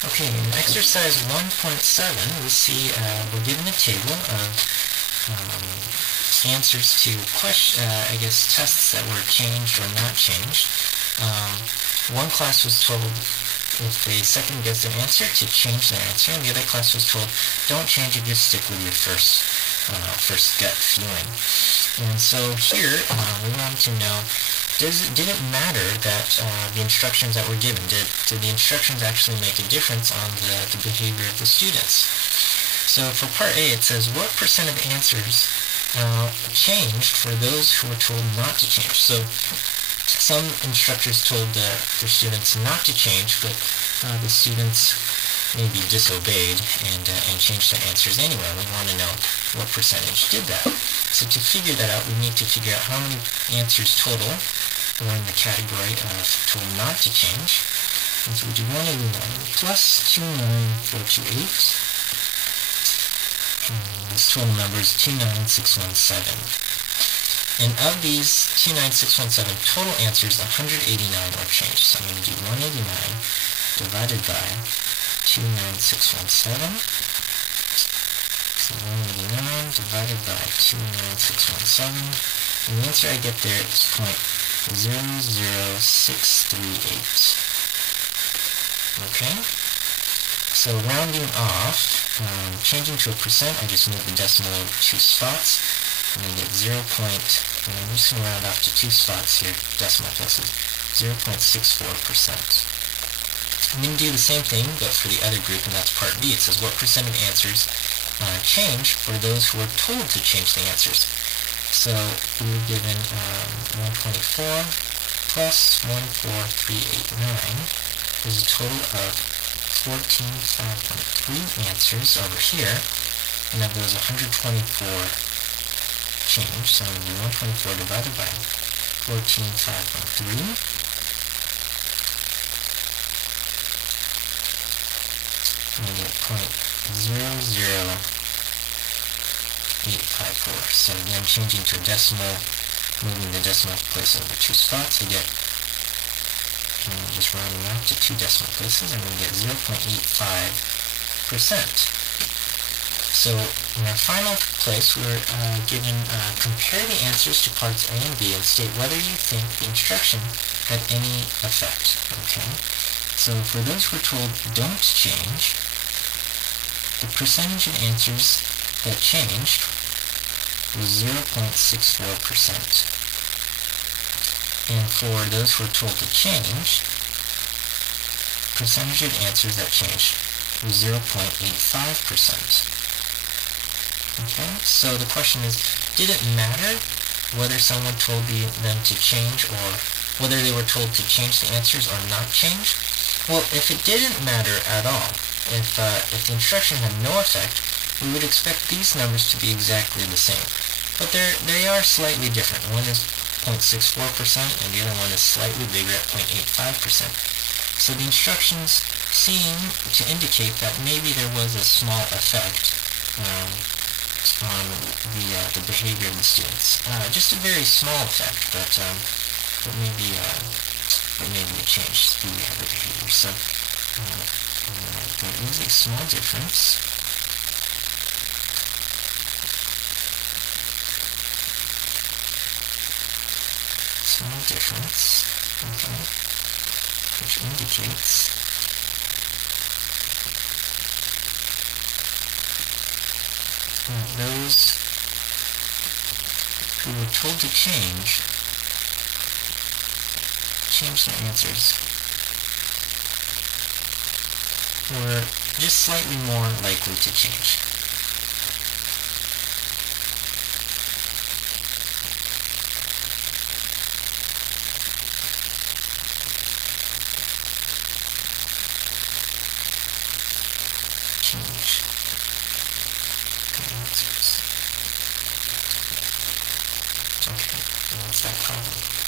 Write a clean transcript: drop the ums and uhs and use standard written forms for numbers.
Okay, in exercise 1.7, we see we're given a table of answers to tests that were changed or not changed. One class was told if they second guessed an answer to change their answer, and the other class was told don't change it, just stick with your first gut feeling. And so here we want to know, did it matter that the instructions that were given, did the instructions actually make a difference on the behavior of the students? So for part A, it says, what percent of answers changed for those who were told not to change? So some instructors told their students not to change, but the students maybe disobeyed and changed their answers anyway. We want to know what percentage did that. So to figure that out, we need to figure out how many answers total were in the category of told not to change. And so we do 189 plus 29428. This total number is 29617. And of these 29617 total answers, 189 were changed. So I'm going to do 189 divided by 29617. So 189 divided by 29617. And the answer I get there is 0.00638. Okay? So rounding off, changing to a percent, I just move the decimal over 2 spots. I'm going to get I'm just going to round off to 2 spots here, decimal places, 0.64%. I'm going to do the same thing, but for the other group, and that's part B. It says, what percent of answers change for those who were told to change the answers? So we were given 124 plus 14389 is a total of 14,513 answers over here, and of those 124 change, so I'm going to do 124 divided by 14,513. I'm going to get 0.00854. So again, changing to a decimal, moving the decimal place over 2 spots, I get, just rounding off to 2 decimal places, I'm going to get 0.85%. So in our final place, we're given compare the answers to parts A and B and state whether you think the instruction had any effect. Okay. So for those who are told don't change, the percentage of answers that changed was 0.64%. And for those who are told to change, percentage of answers that changed was 0.85%. Okay, so the question is, did it matter whether someone told them to change, or whether they were told to change the answers or not change? Well, if it didn't matter at all, if the instruction had no effect, we would expect these numbers to be exactly the same. But they are slightly different. One is 0.64% and the other one is slightly bigger at 0.85%. So the instructions seem to indicate that maybe there was a small effect on the behavior of the students. Just a very small effect, but maybe it changed the behavior. So there is a small difference. Small difference, okay, which indicates those who were told to change their answers were just slightly more likely to change. Okay, what's that problem?